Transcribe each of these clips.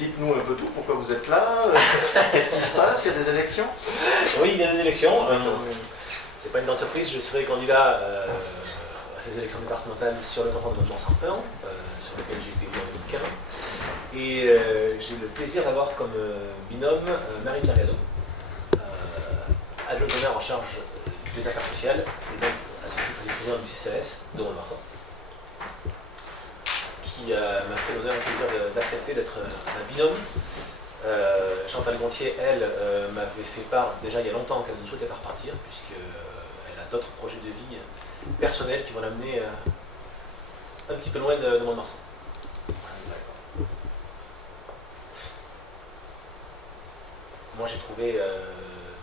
dites-nous un peu tout, pourquoi vous êtes là, qu'est-ce qui se passe, il y a des élections? Oui, il y a des élections. C'est pas une grande surprise, je serai candidat à ces élections départementales sur le canton de Mont-Saint-Pin, sur lequel j'ai été élu en 2015. Et j'ai le plaisir d'avoir comme binôme Marie-Pierre Gazot, adjointe d'honneur en charge des affaires sociales, et donc à ce titre vice-président du CCAS de Mont-de-Marsan, qui m'a fait l'honneur et le plaisir d'accepter d'être un binôme. Chantal Gontier, elle, m'avait fait part déjà il y a longtemps qu'elle ne souhaitait pas repartir, puisqu'elle a d'autres projets de vie personnels qui vont l'amener un petit peu loin de Mont-de-Marsan. Moi j'ai trouvé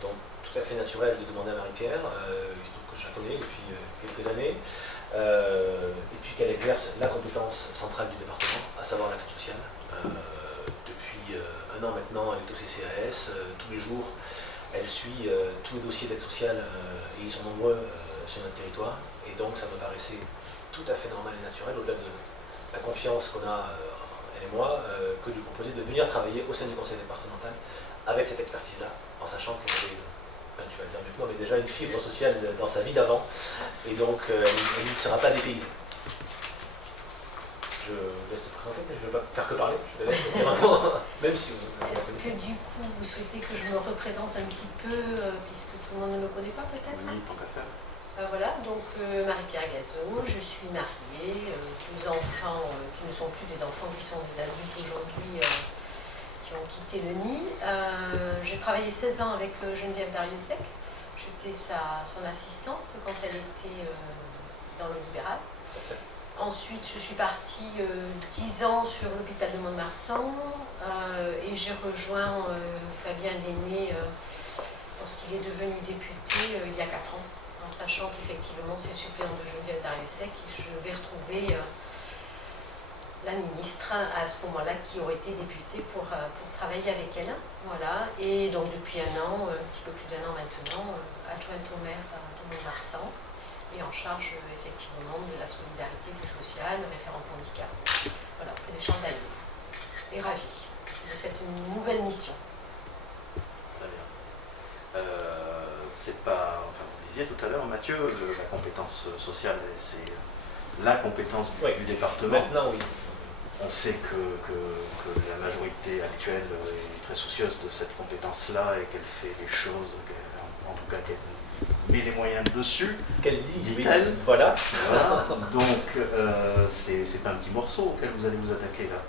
donc, tout à fait naturel de demander à Marie-Pierre, il se trouve que je la connais depuis quelques années, et puis qu'elle exerce la compétence centrale du département, à savoir l'action sociale. Depuis un an maintenant, elle est au CCAS, tous les jours, elle suit tous les dossiers d'aide sociale, et ils sont nombreux sur notre territoire, et donc ça me paraissait tout à fait normal et naturel, au-delà de la confiance qu'on a, elle et moi, que de lui proposer de venir travailler au sein du conseil départemental avec cette expertise-là, en sachant qu'elle avait, enfin, tu vas le dire mieux que moi, mais déjà une fibre sociale dans sa vie d'avant, et donc elle ne sera pas dépaysée. Je laisse te présenter, je ne veux pas faire que parler, je te laisse vraiment, même si vous... Est-ce que du coup vous souhaitez que je me représente un petit peu, puisque tout le monde ne me connaît pas peut-être? Oui, tant qu'à faire. Voilà, donc Marie-Pierre Gazot, je suis mariée, deux enfants qui ne sont plus des enfants, qui sont des adultes aujourd'hui, qui ont quitté le nid. J'ai travaillé 16 ans avec Geneviève Dariussec. J'étais son assistante quand elle était dans le libéral. Ensuite, je suis partie 10 ans sur l'hôpital de Mont-de-Marsan et j'ai rejoint Fabien Desné lorsqu'il est devenu député il y a 4 ans, en sachant qu'effectivement c'est le suppléant de Geneviève Dariussec et je vais retrouver la ministre à ce moment-là qui aurait été députée pour travailler avec elle. Voilà. Et donc depuis un an, un petit peu plus d'un an maintenant, adjointe au maire de Mont-de-Marsan et en charge effectivement de la solidarité, du social, référente handicap. Voilà, près des Champs d'Agneau. Et ravie de cette nouvelle mission. Très bien. C'est pas, enfin vous disiez tout à l'heure, Mathieu, la compétence sociale, c'est la compétence du département. Maintenant, oui. On sait que la majorité actuelle est très soucieuse de cette compétence-là et qu'elle fait les choses, en tout cas qu'elle met les moyens dessus, qu'elle dit-elle. Oui, voilà. Donc, c'est pas un petit morceau auquel vous allez vous attaquer là,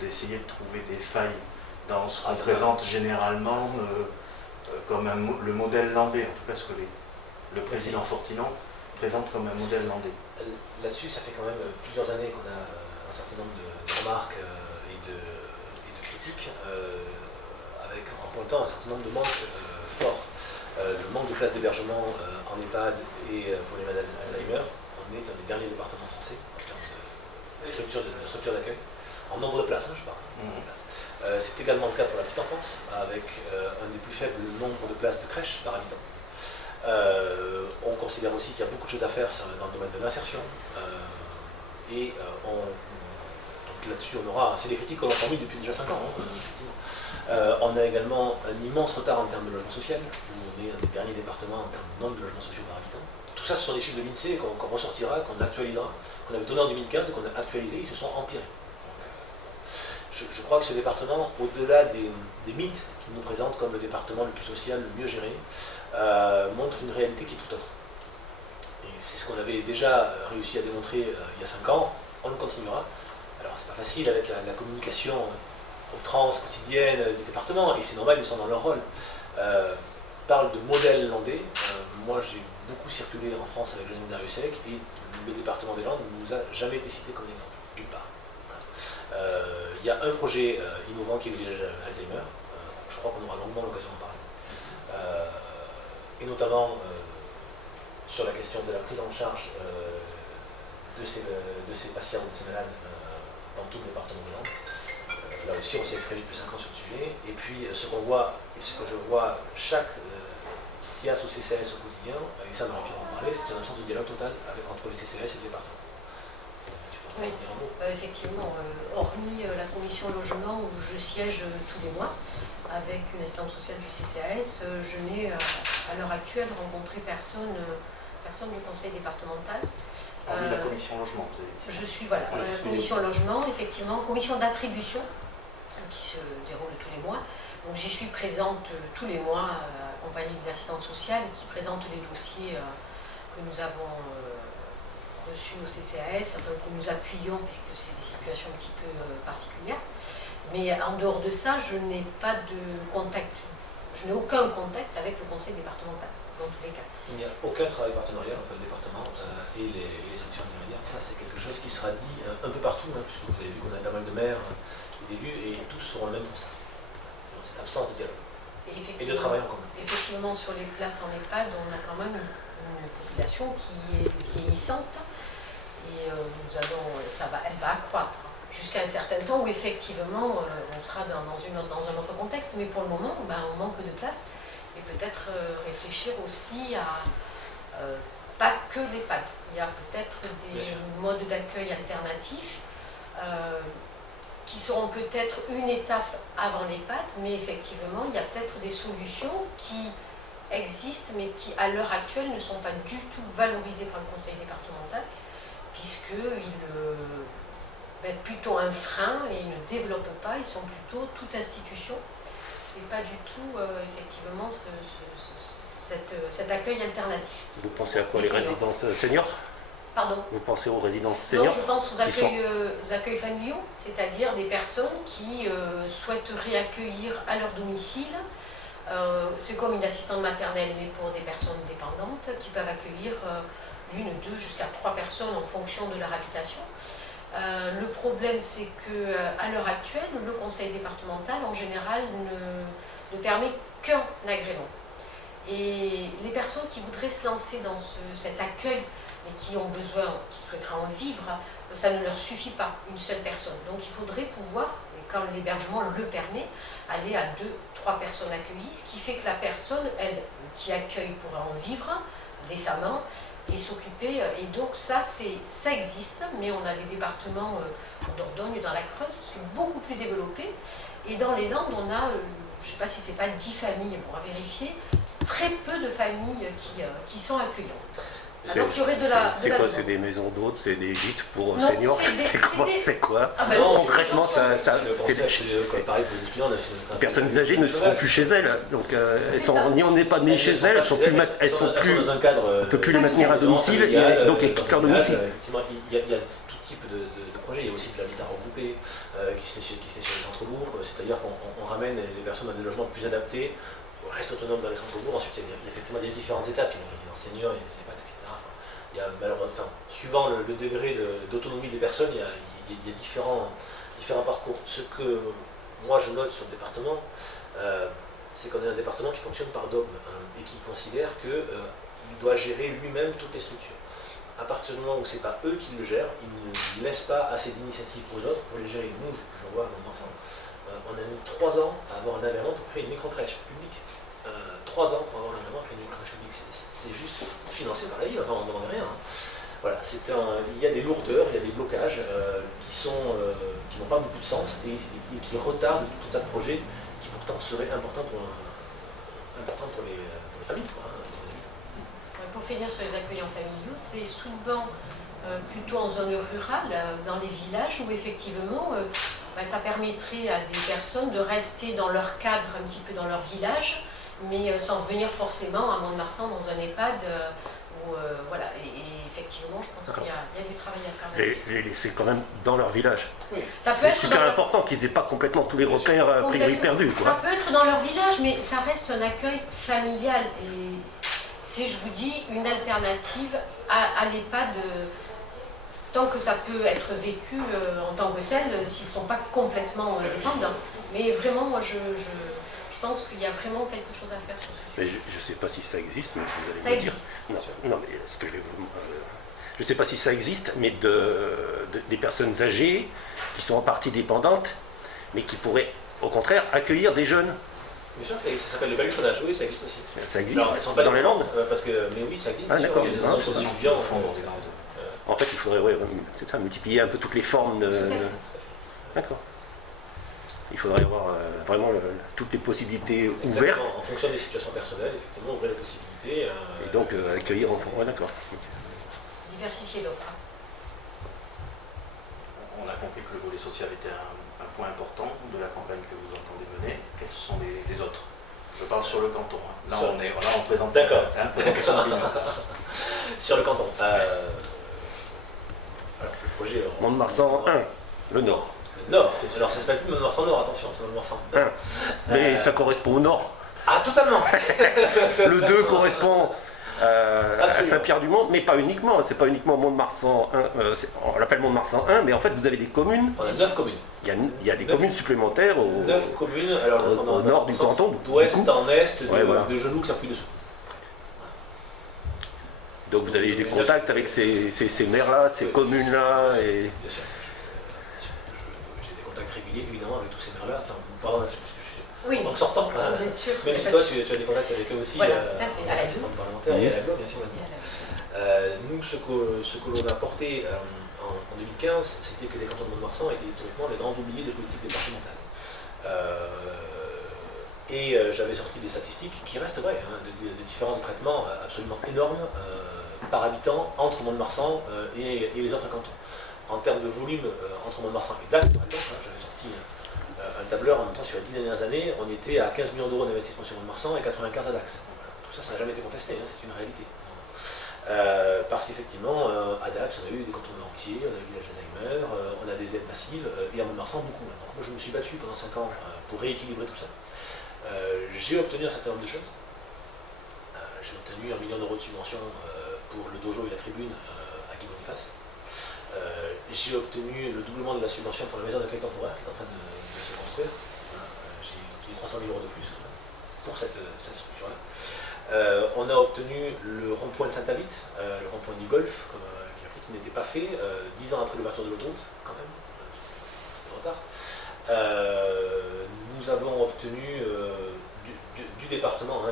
d'essayer de trouver des failles dans ce qu'on présente généralement comme le modèle landais, en tout cas ce que le président Fortinon présente comme un modèle landais. Là-dessus, ça fait quand même plusieurs années qu'on a un certain nombre de remarques et de critiques, avec en pointant un certain nombre de manques forts. Le manque de places d'hébergement en EHPAD et pour les malades Alzheimer, on est un des derniers départements français en termes de structure d'accueil, en nombre de places, je parle. C'est également le cas pour la petite enfance, avec un des plus faibles nombres de places de crèches par habitant. On considère aussi qu'il y a beaucoup de choses à faire dans le domaine de l'insertion. Donc là-dessus, c'est des critiques qu'on a formulées depuis déjà 5 ans, effectivement. On a également un immense retard en termes de logement social, où on est un des derniers départements en termes de nombre de logements sociaux par habitant. Tout ça, ce sont des chiffres de l'INSEE qu'on ressortira, qu'on actualisera, qu'on avait donné en 2015 et qu'on a actualisé, ils se sont empirés. Je crois que ce département, au-delà des mythes qu'il nous présente comme le département le plus social, le mieux géré, montre une réalité qui est tout autre. Et c'est ce qu'on avait déjà réussi à démontrer il y a 5 ans, on le continuera. Alors c'est pas facile avec la communication outrance quotidienne du département, et c'est normal, ils sont dans leur rôle. Parle de modèle landais. Moi j'ai beaucoup circulé en France avec Geneviève Dariussec, et le département des Landes ne nous a jamais été cité comme exemple, d'une part. Il y a un projet innovant qui est le village Alzheimer. Je crois qu'on aura longuement l'occasion d'en parler. Et notamment sur la question de la prise en charge de ces patients, de ces malades dans tout le département des Landes. Là aussi, on s'est exprimé depuis 5 ans sur le sujet. Et puis, ce qu'on voit, et ce que je vois chaque CIAS ou CCAS au quotidien, et ça, Marie-Pierre en parlait, c'est une absence de dialogue total entre les CCAS et le département. Tu peux en Oui. Effectivement, hormis la commission logement où je siège tous les mois avec une assistante sociale du CCAS, je n'ai à l'heure actuelle rencontré personne du conseil départemental. Hormis la commission logement, vous avez dit. Je suis la commission logement, effectivement, commission d'attribution qui se déroule tous les mois. Donc j'y suis présente tous les mois accompagnée d'une assistante sociale qui présente les dossiers que nous avons reçus au CCAS, enfin, que nous appuyons puisque c'est des situations un petit peu particulières. Mais en dehors de ça, je n'ai pas de contact, je n'ai aucun contact avec le conseil départemental, dans tous les cas. Il n'y a aucun travail partenarial entre le département et les structures intermédiaires. Ça, c'est quelque chose qui sera dit un peu partout, puisque vous avez vu qu'on a pas mal de maires et d'élus, et tous auront le même constat. C'est l'absence de dialogue et de travail en commun. Effectivement, sur les places en EHPAD, on a quand même une population qui est vieillissante, et elle va accroître jusqu'à un certain temps où effectivement on sera dans un autre contexte, mais pour le moment on manque de place et peut-être réfléchir aussi à pas que l'EHPAD, il y a peut-être des modes d'accueil alternatifs qui seront peut-être une étape avant l'EHPAD, mais effectivement il y a peut-être des solutions qui existent mais qui à l'heure actuelle ne sont pas du tout valorisées par le conseil départemental puisqu'ils être plutôt un frein et ils ne développent pas, ils sont plutôt toute institution et pas du tout effectivement cet accueil alternatif. Vous pensez à quoi, les résidences seniors? Pardon? Vous pensez aux résidences seniors? Non, je pense aux accueils familiaux, c'est-à-dire des personnes qui souhaiteraient accueillir à leur domicile. C'est comme une assistante maternelle, mais pour des personnes dépendantes qui peuvent accueillir une, deux, jusqu'à 3 personnes en fonction de leur habitation. Le problème, c'est qu'à l'heure actuelle, le conseil départemental, en général, ne permet qu'un agrément. Et les personnes qui voudraient se lancer dans cet accueil, mais qui ont besoin, qui souhaiteraient en vivre, ça ne leur suffit pas, une seule personne. Donc il faudrait pouvoir, et quand l'hébergement le permet, aller à 2, 3 personnes accueillies, ce qui fait que la personne, elle, qui accueille pourra en vivre décemment, et s'occuper, et donc ça existe, mais on a des départements en Dordogne, dans la Creuse, où c'est beaucoup plus développé, et dans les Landes, on a, je ne sais pas si c'est pas 10 familles, on pourra vérifier, très peu de familles qui sont accueillantes. Alors qu'il y aurait de la... C'est quoi? C'est des maisons d'hôtes, c'est des gîtes pour seniors? C'est quoi? Ah ben non, concrètement, c'est pareil pour les étudiants. Les personnes âgées ne seront plus chez elles, donc elles sont ni on n'est pas ni chez elles, elles sont plus, on ne peut plus les maintenir à domicile, et donc elles quittent leur domicile. Effectivement, il y a tout type de projets. Il y a aussi de l'habitat regroupé qui se fait sur les centres-bourgs, c'est-à-dire qu'on ramène les personnes dans des logements plus adaptés, on reste autonome dans les centres-bourgs. Ensuite, il y a effectivement des différentes étapes. Il y a les résidences seniors, il y a les EHPAD, etc. Il y a malheureusement, suivant le degré d'autonomie des personnes, il y a différents parcours. Ce que moi je note sur le département, c'est qu'on est un département qui fonctionne par dogme et qui considère qu'il doit gérer lui-même toutes les structures. À partir du moment où ce n'est pas eux qui le gèrent, ils ne laissent pas assez d'initiatives aux autres pour les gérer. Nous, je vois mon ensemble, on a mis 3 ans à avoir un agrément pour créer une micro-crèche publique. 3 ans pour avoir un agrément pour créer une micro-crèche publique. C'est juste financé par la ville, enfin on ne demande rien. Voilà, il y a des lourdeurs, il y a des blocages qui n'ont pas beaucoup de sens et qui retardent tout un tas de projets qui pourtant seraient importants pour les familles. Pour finir sur les accueillants familiaux, c'est souvent plutôt en zone rurale, dans les villages, où effectivement ça permettrait à des personnes de rester dans leur cadre, un petit peu dans leur village, mais sans venir forcément à Mont-de-Marsan dans un EHPAD. Voilà. Et effectivement, je pense qu'il y a du travail à faire là-dessus. Les laisser quand même dans leur village. Oui. C'est super important qu'ils n'aient pas complètement tous les repères a priori perdus. Ça peut être dans leur village, mais ça reste un accueil familial. Et c'est, je vous dis, une alternative à l'EHPAD, tant que ça peut être vécu en tant que tel, s'ils ne sont pas complètement dépendants. Mais vraiment, moi, je pense qu'il y a vraiment quelque chose à faire sur ce sujet. Je ne sais pas si ça existe, mais vous allez ça me existe. dire. Non, mais ce que je vais vous... Je ne sais pas si ça existe, mais des personnes âgées qui sont en partie dépendantes, mais qui pourraient, au contraire, accueillir des jeunes. Bien sûr que ça s'appelle le baluchonnage, oui, ça existe aussi. Ça existe. Alors, dans les Landes mais oui, ça existe. Ah, d'accord. Il y a des entreprises étudiants. En fait, il faudrait, c'est ça, multiplier un peu toutes les formes D'accord. Il faudrait avoir vraiment toutes les possibilités ouvertes. En fonction des situations personnelles, effectivement, ouvrir les possibilités. Et donc accueillir enfants. Ouais, d'accord. Diversifier l'offre. On a compris que le volet social était un point important de la campagne que vous entendez mener. Quels sont les autres? Je parle sur le canton. Là, on présente un peu sur le canton. Le projet. Mont-de-Marsan 1, le nord. Le nord. Alors, ça ne s'appelle plus Mont-de-Marsan Nord, attention, c'est Mont-de-Marsan 1. Mais ça correspond au nord. Ah, totalement. Le 2 correspond à Saint-Pierre-du-Mont, mais pas uniquement. C'est pas uniquement Mont-de-Marsan 1. On l'appelle Mont-de-Marsan 1, mais en fait, vous avez des communes. On a 9 communes. Il y a des communes supplémentaires 9 communes, alors, au nord du canton. D'ouest en est, voilà. de Genoux, que ça fouille dessous. Donc vous avez eu des contacts avec ces maires-là, ces communes-là et... Bien sûr. J'ai des contacts réguliers, évidemment, avec tous ces maires-là. Enfin, pardon, parce que je suis en tant que sortant. Bien sûr. Même si toi, tu as des contacts avec eux aussi, voilà, tout à fait, à la l'assistante parlementaire et à la GLO, bien sûr. Nous, ce que l'on a apporté en 2015, c'était que les cantons de Mont-de-Marsan étaient historiquement les grands oubliés des politiques départementales. Et j'avais sorti des statistiques qui restent vraies, de différences de traitement absolument énormes par habitant entre Mont-de-Marsan et les autres cantons. En termes de volume, entre Mont-de-Marsan et Dax, par exemple, j'avais sorti un tableur en même temps sur les 10 dernières années, on était à 15 millions d'euros d'investissement sur Mont-de-Marsan et 95 à Dax. Tout ça, ça n'a jamais été contesté, c'est une réalité. Parce qu'effectivement, à Dax, on a eu des cantons entiers, on a eu le village d'Alzheimer, on a des aides massives, et à Mont-de-Marsan, beaucoup. Donc moi, je me suis battu pendant 5 ans pour rééquilibrer tout ça. J'ai obtenu un certain nombre de choses. J'ai obtenu 1 million d'euros de subvention pour le dojo et la tribune à Guy Boniface. J'ai obtenu le doublement de la subvention pour la maison d'accueil temporaire qui est en train de se construire. J'ai obtenu 300 000 euros de plus pour cette structure-là. On a obtenu le rond-point de Saint-Avit, le rond-point du Golfe, qui n'était pas fait 10 ans après l'ouverture de l'autoroute, quand même, de retard. Nous avons obtenu du département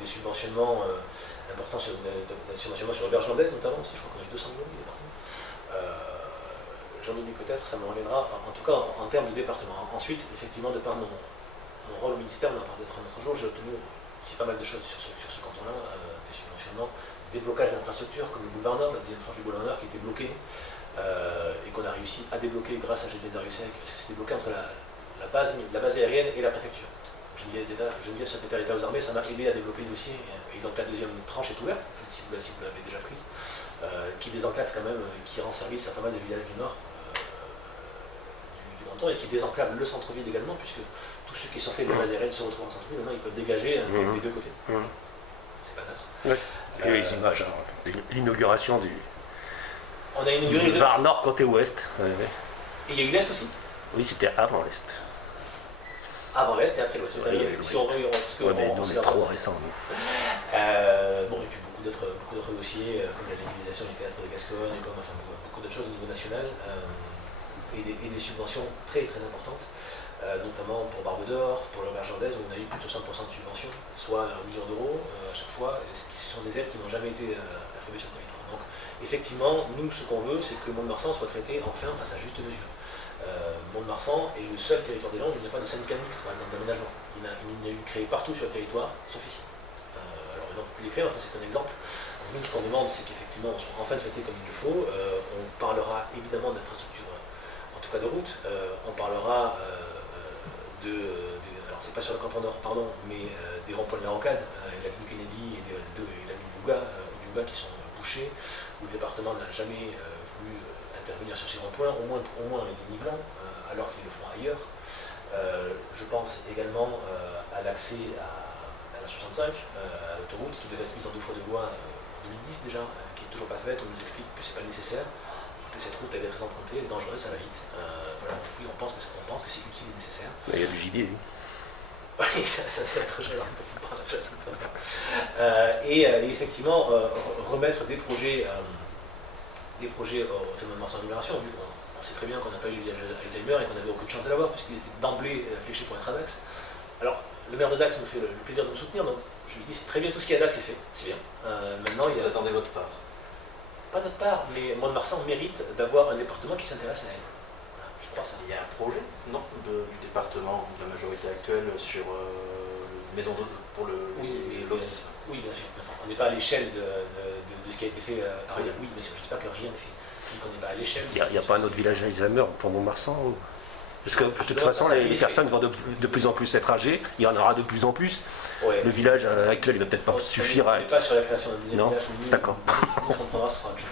des subventionnements importants sur l'auberge landaise notamment aussi, je crois qu'on a eu 200 millions du département. J'en oublie peut-être, ça me reviendra, en tout cas en termes du département. Ensuite, effectivement, de par mon rôle au ministère, on en parlera peut-être un autre jour, j'ai obtenu aussi pas mal de choses sur ce canton-là, des subventionnements, des blocages d'infrastructures comme le boulevard Nord, la 10e tranche du boulevard Nord qui était bloquée et qu'on a réussi à débloquer grâce à Geneviève Darusec, parce que c'était bloqué entre la base aérienne et la préfecture. Geneviève, secrétaire d'État aux armées, ça m'a aidé à débloquer le dossier, et donc la 2e tranche est ouverte, en fait, si vous l'avez déjà prise, qui désenclave quand même, qui rend service à pas mal de villages du Nord du canton, et qui désenclave le centre-ville également, puisque tous ceux qui sortaient de la base aérienne se retrouvent en centre-ville, maintenant ils peuvent dégager des deux côtés. C'est pas neutre. Ouais. Et les images, l'inauguration du on a inauguré le Var Nord côté ouest. Ouais. Et il y a eu l'Est aussi. Oui, c'était avant l'Est. Avant l'Est et après l'Ouest. Mais non, c'est trop récent. Bon, et puis beaucoup d'autres dossiers, comme la légalisation du théâtre de Gascogne, comme beaucoup d'autres choses au niveau national, et des subventions très très importantes, notamment pour Barbe d'Or, pour l'auberge landaise, où on a eu plus de 60% de subventions, soit 1 million d'euros à chaque fois, et ce sont des aides qui n'ont jamais été attribuées sur le territoire. Donc, effectivement, nous, ce qu'on veut, c'est que Mont-de-Marsan soit traité enfin à sa juste mesure. Mont-de-Marsan est le seul territoire des Landes où il n'y a pas de syndicat mixte, par exemple, d'aménagement. Il y a eu créé partout sur le territoire, sauf ici. Alors, on peut les créer, enfin, c'est un exemple. Donc, nous, ce qu'on demande, c'est qu'effectivement, on soit enfin traité comme il le faut. On parlera évidemment d'infrastructures, en tout cas de routes. On parlera alors, c'est pas sur le canton Nord, pardon, mais des ronds-points de la Rocade, l'avenue Kennedy et l'avenue Bouga qui sont bouchés, où le département n'a jamais voulu intervenir sur ces ronds-points, au moins en les dénivelant, alors qu'ils le font ailleurs. Je pense également à l'accès à la 65, à l'autoroute, qui devait être mise en 2 fois 2 voies en 2010 déjà, qui n'est toujours pas faite. On nous explique que c'est pas nécessaire, que cette route elle est très empruntée, elle est dangereuse, ça va vite. Voilà, oui, on pense que c'est utile et nécessaire. Il y a du gibier. Oui, ça c'est être gênant, on peut par la chasse. Et effectivement, remettre des projets au sein de Mont-de-Marsan Agglomération, vu qu'on sait très bien qu'on n'a pas eu le village Alzheimer et qu'on n'avait aucune chance de l'avoir, puisqu'il était d'emblée fléché pour être à Dax. Alors, le maire de Dax me fait le plaisir de me soutenir, donc je lui dis c'est très bien, tout ce qui est à Dax c'est fait, c'est bien. Maintenant, vous attendez votre part. pas notre part, mais Mont-de-Marsan mérite d'avoir un département qui s'intéresse à elle. Voilà, je crois ça. Il y a un projet, non, du département, de la majorité actuelle sur maison pour l'autisme. Oui, bien sûr. Enfin, on n'est pas à l'échelle de ce qui a été fait par ailleurs. Oui, bien sûr. Je ne dis pas que rien n'est fait. Je dis qu'on n'est pas à l'échelle. Il n'y a pas un autre village Alzheimer pour Montmarsan Parce que de toute façon, les personnes vont de plus en plus être âgées, il y en aura de plus en plus. Ouais. Le village actuel, il ne va peut-être pas suffire à On n'est pas sur la création d'un deuxième Non, village. d'accord. On prendra, ce sera autre chose.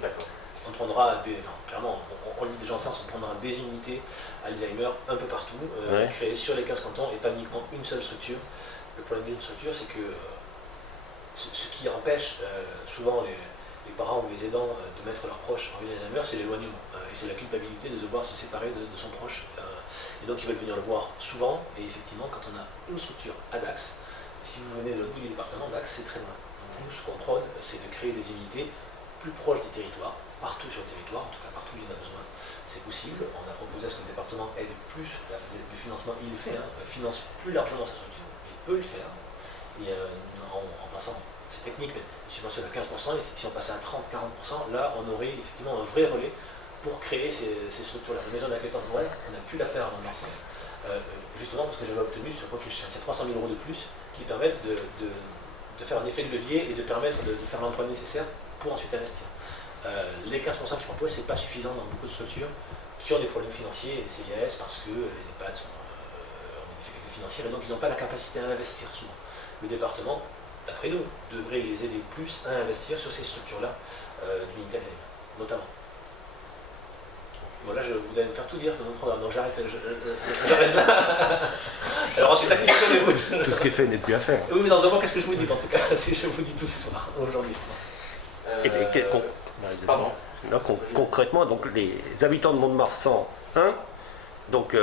D'accord. On prendra clairement, on le dit déjà en séance, on prendra des unités Alzheimer un peu partout, Ouais. créées sur les 15 cantons et pas uniquement une seule structure. Le problème d'une structure, c'est que ce qui empêche souvent les parents ou les aidants de mettre leurs proches en ville Alzheimer, c'est l'éloignement. Et c'est la culpabilité de devoir se séparer de son proche. Et donc ils veulent venir le voir souvent, et effectivement, quand on a une structure à Dax, si vous venez de l'autre bout du département, Dax, c'est très loin. Donc nous, ce qu'on prône, c'est de créer des unités plus proches des territoires, partout sur le territoire, en tout cas partout où il y en a besoin. C'est possible. On a proposé à ce que le département aide plus le financement. Il le fait, finance plus largement sa structure. Il peut le faire. Et en passant, c'est technique, mais il subventionne à 15%. Et si on passait à 30-40%, là, on aurait effectivement un vrai relais pour créer ces structures-là. La maison d'accueil temporaire, on a pu la faire dans Marseille, justement parce que j'avais obtenu sur réfléchir. C'est 300 000 € de plus qui permettent de faire un effet de levier et de permettre de faire l'emploi nécessaire pour ensuite investir. Les 15% qu'ils proposent, ce n'est pas suffisant dans beaucoup de structures qui ont des problèmes financiers, les CIAS, parce que les EHPAD ont des difficultés financières et donc ils n'ont pas la capacité à investir souvent. Le département, d'après nous, devrait les aider plus à investir sur ces structures-là d'unité Alzheimer, notamment. Bon, là, vous allez me faire tout dire dans mon programme, donc j'arrête là. Alors ensuite, la question des routes. Tout ce qui est fait n'est plus à faire. Oui, mais dans un moment, qu'est-ce que je vous dis dans ce cas-là, si je vous dis tout ce soir, aujourd'hui? Pardon. Là, concrètement, donc, les habitants de Mont-de-Marsan 1, donc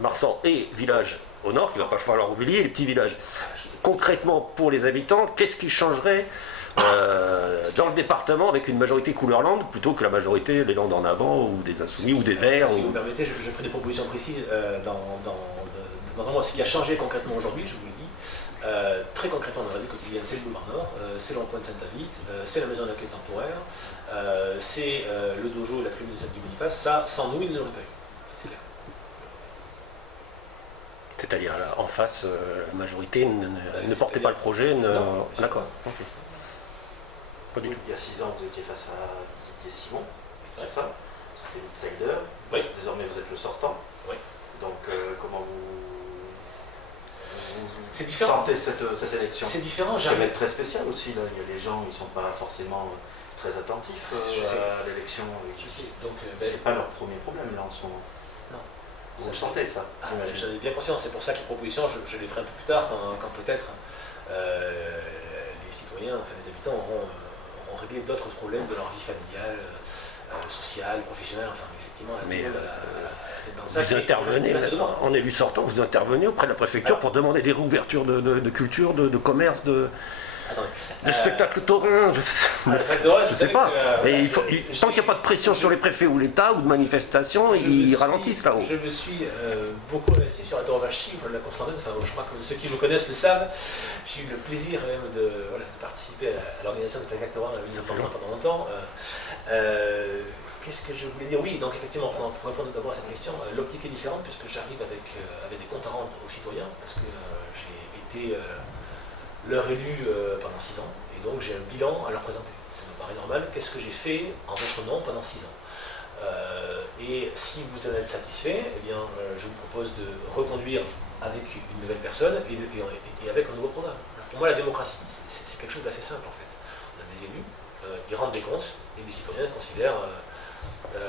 Marsan et village au nord, qu'il ne va pas falloir oublier, les petits villages. Concrètement, pour les habitants, qu'est-ce qui changerait dans le département avec une majorité couleur Landes plutôt que la majorité les Landes en avant ou des Insoumis ou des Verts Si vous me permettez, je ferai des propositions précises dans un mois. Ce qui a changé concrètement aujourd'hui, je vous le dis, très concrètement dans la vie quotidienne, c'est le boulevard Nord, c'est l'emploi de Sainte-Avite, c'est la maison d'accueil temporaire, c'est le dojo et la tribune de Sainte-Boniface. Ça, sans nous, ils ne l'auraient pas eu. Ça, c'est clair. C'est-à-dire en face, la majorité ne portait pas le projet. D'accord. Okay. Pas du tout. Il y a 6 ans, vous étiez face à Didier Simon, c'est ça? C'était l'outsider. Oui. Désormais, vous êtes le sortant. Oui. Donc, comment vous c'est différent. sentez cette élection? C'est différent. Ça va être très spécial aussi. Là. Il y a les gens, ils ne sont pas forcément très attentifs à l'élection. Je sais. Donc, c'est pas leur premier problème là en ce moment. Non. Vous le sentez ça? J'en ai bien conscience. C'est pour ça que les propositions, je les ferai un peu plus tard, quand peut-être les citoyens, enfin les habitants auront réglé d'autres problèmes de leur vie familiale, sociale, professionnelle. Enfin, effectivement, la tête dans le sac. Vous intervenez, en élu sortant, vous intervenez auprès de la préfecture pour demander des réouvertures de culture, de commerce, de spectacles taurins, je sais pas. Mais tant qu'il n'y a pas de pression sur les préfets ou l'État ou de manifestations, ils ralentissent là-haut. Je me suis beaucoup investi sur la tauromacherie, de la Constantine. Enfin, je crois que ceux qui me connaissent le savent. J'ai eu le plaisir même de participer à l'organisation de spectacles taurins à la ville de Marsan pendant longtemps. Qu'est-ce que je voulais dire? Oui, donc effectivement, pour répondre d'abord à cette question, l'optique est différente puisque j'arrive avec des comptes à rendre aux citoyens parce que j'ai été leur élu pendant 6 ans et donc j'ai un bilan à leur présenter. Ça me paraît normal. Qu'est-ce que j'ai fait en votre nom pendant 6 ans? Et si vous en êtes satisfait, eh bien, je vous propose de reconduire avec une nouvelle personne et avec un nouveau programme. Pour moi, la démocratie, c'est quelque chose d'assez simple en fait. On a des élus, ils rendent des comptes et les citoyens considèrent,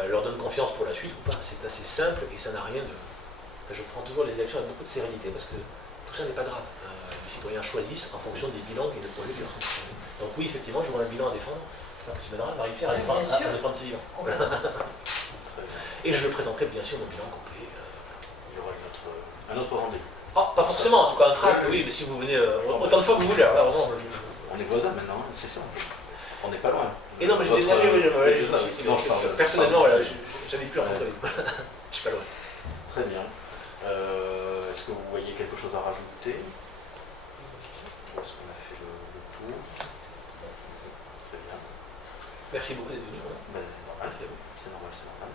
leur donnent confiance pour la suite ou pas. C'est assez simple et ça n'a rien de... Je prends toujours les élections avec beaucoup de sérénité parce que tout ça n'est pas grave. Les citoyens choisissent en fonction des bilans et des projets qui leur sont proposés. Donc oui, effectivement, j'aurai un bilan à défendre. J'espère que tu m'aideras, Marie-Pierre, à défendre ces bilans. Et je le présenterai bien sûr mon bilan complet. Il y aura un autre rendez-vous. Ah, pas forcément, en tout cas un tract, oui, mais si vous venez autant de fois que vous voulez. Alors, vraiment, on est voisins maintenant, c'est ça. On n'est pas loin. Et non, mais j'ai déménagé, personnellement, j'habite plus à Montréal. Je suis pas loin. Très bien. Est-ce que vous voyez quelque chose à rajouter? Est-ce qu'on a fait le tour? Merci beaucoup d'être venu. Ben, normal, Merci à vous. c'est normal, c'est normal.